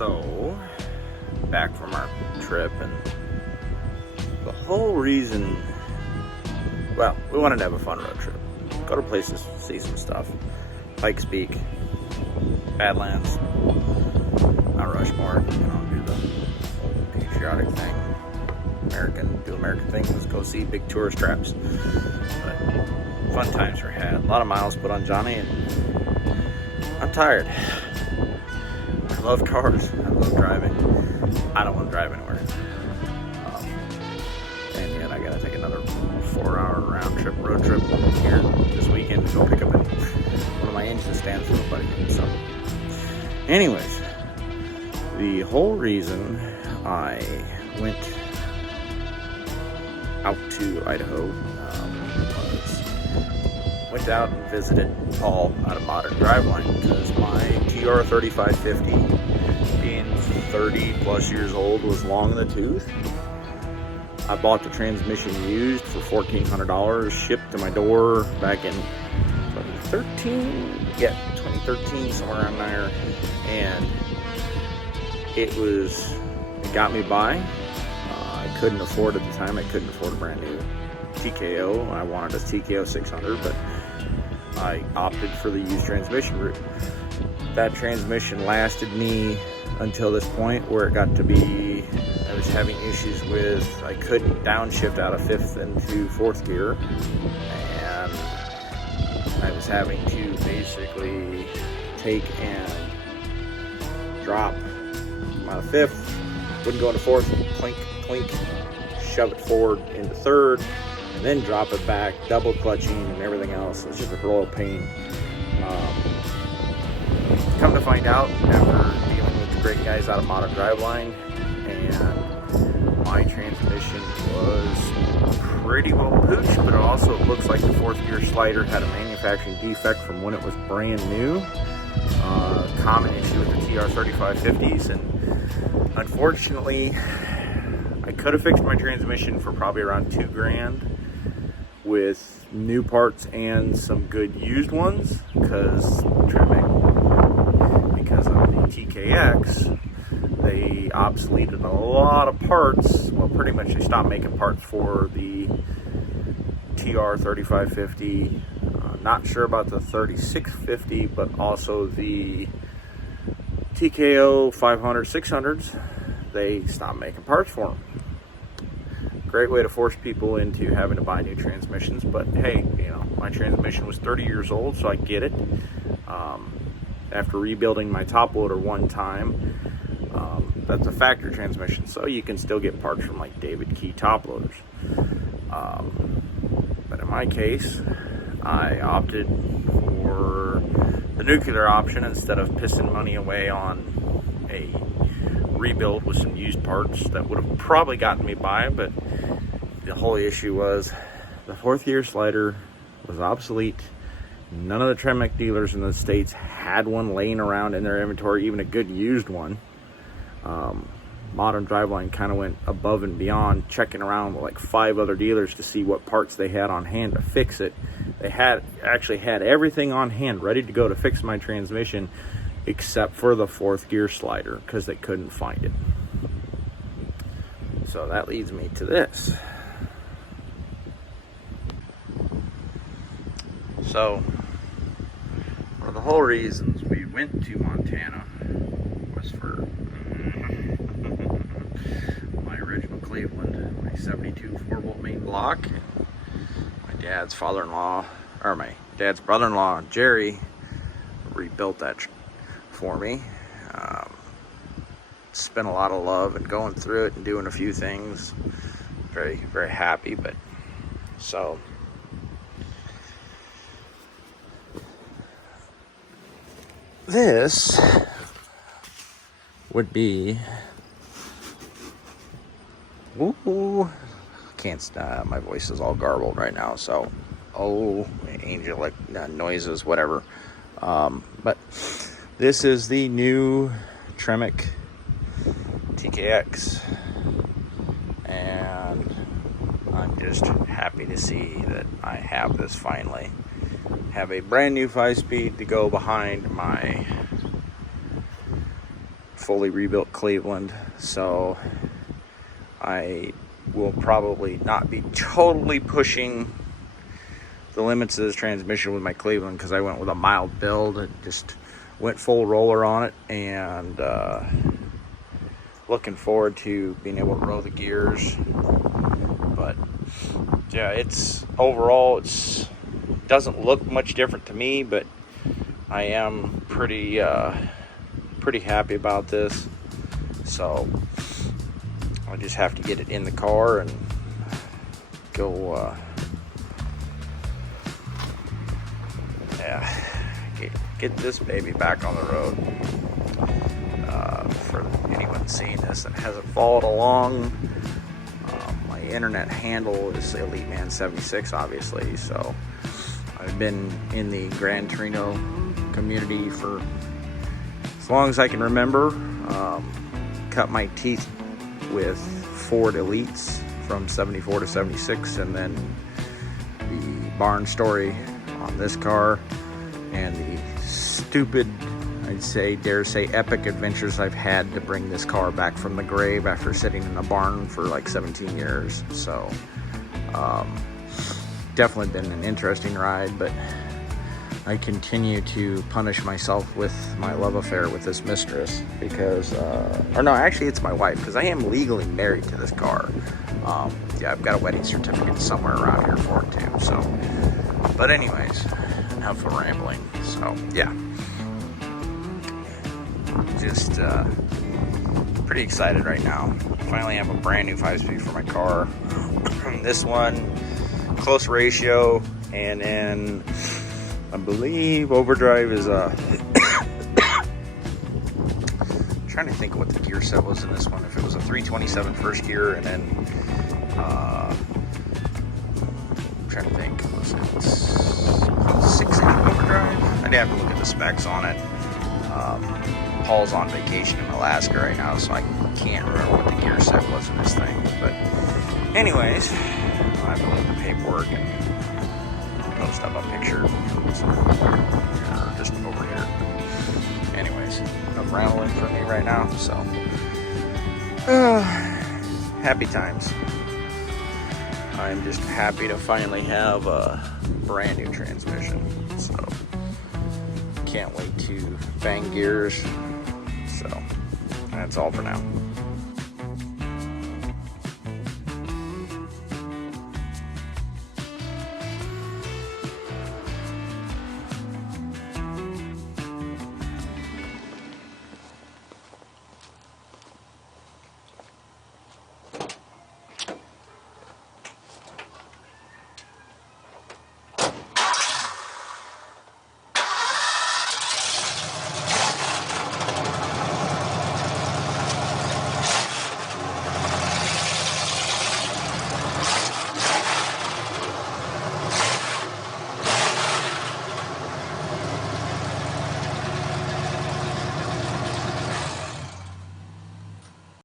So, back from our trip, and the whole reason, well, we wanted to have a fun road trip. Go to places, see some stuff. Pikes Peak, Badlands, Mount Rushmore, do the old patriotic thing. American thing was go see big tourist traps. But fun times were had. A lot of miles put on Johnny, and I'm tired. I love cars. I love driving. I don't want to drive anywhere. And yet I gotta take another 4-hour road trip here this weekend to go pick up one of my engine stands from a buddy. So, anyways, the whole reason I went out to Idaho was went out and visited Paul out of Modern Driveline, because my TR3550, being 30 plus years old, was long in the tooth. I bought the transmission used for $1,400, shipped to my door back in 2013, yeah, 2013, somewhere around there, and it got me by. I couldn't afford at the time, I couldn't afford a brand new TKO. I wanted a TKO 600, but I opted for the used transmission route. That transmission lasted me until this point where it got to be, I was having issues with, I couldn't downshift out of 5th into 4th gear, and I was having to basically take and drop out of 5th, wouldn't go into 4th, clink, shove it forward into 3rd, and then drop it back, double clutching and everything else. It's just a royal pain. Come to find out, after dealing with the great guys out of Modern Driveline, and my transmission was pretty well pooched, but it also looks like the 4th gear slider had a manufacturing defect from when it was brand new. Common issue with the TR3550s, and unfortunately I could have fixed my transmission for probably around $2,000 with new parts and some good used ones, because Tremec, because of the TKX, they obsoleted a lot of parts. Well, pretty much they stopped making parts for the TR3550. Not sure about the 3650, but also the TKO 500, 600s. They stopped making parts for them. Great way to force people into having to buy new transmissions, but hey, my transmission was 30 years old, so I get it. After rebuilding my top loader one time, that's a factory transmission, so you can still get parts from like David Key top loaders. But in my case, I opted for the nuclear option instead of pissing money away on a rebuild with some used parts that would have probably gotten me by. But the whole issue was the 4th gear slider was obsolete. None of the Tremec dealers in the States had one laying around in their inventory, even a good used one. Modern Driveline kind of went above and beyond, checking around with like 5 other dealers to see what parts they had on hand to fix it. They actually had everything on hand ready to go to fix my transmission, except for the 4th gear slider, because they couldn't find it. So that leads me to this. So, one of the whole reasons we went to Montana was for my original Cleveland, my 72 4-volt main block. My dad's brother-in-law, Jerry, rebuilt that for me. Spent a lot of love and going through it and doing a few things. Very, very happy. But so this would be, my voice is all garbled right now, so angelic noises, whatever. But this is the new Tremec TKX, and I'm just happy to see that I have this finally. Have a brand new 5-speed to go behind my fully rebuilt Cleveland, so I will probably not be totally pushing the limits of this transmission with my Cleveland, because I went with a mild build and just went full roller on it, and looking forward to being able to row the gears. But yeah, it's overall, doesn't look much different to me, but I am pretty happy about this. So I just have to get it in the car and go get this baby back on the road. For anyone seeing this and hasn't followed along, my internet handle is EliteMan76, obviously. So I've been in the Gran Torino community for as long as I can remember. Cut my teeth with Ford Elites from 74 to 76, and then the barn story on this car, and the stupid, dare say epic adventures I've had to bring this car back from the grave after sitting in a barn for like 17 years. So definitely been an interesting ride, but I continue to punish myself with my love affair with this mistress, because or no, actually it's my wife, because I am legally married to this car. Yeah, I've got a wedding certificate somewhere around here for it too. So, but anyways, enough of rambling. So yeah, just pretty excited right now. Finally have a brand new 5-speed for my car. This one, close ratio, and then I believe overdrive is trying to think what the gear set was in this one. If it was a 327 first gear, and then I'm trying to think, was it 6-inch overdrive? I'd have to look at the specs on it. Paul's on vacation in Alaska right now, so I can't remember what the gear set was in this thing. But anyways, I have to look at the paperwork and post up a picture just over here. Anyways, enough rambling for me right now. So happy times. I'm just happy to finally have a brand new transmission. So can't wait to bang gears. So that's all for now.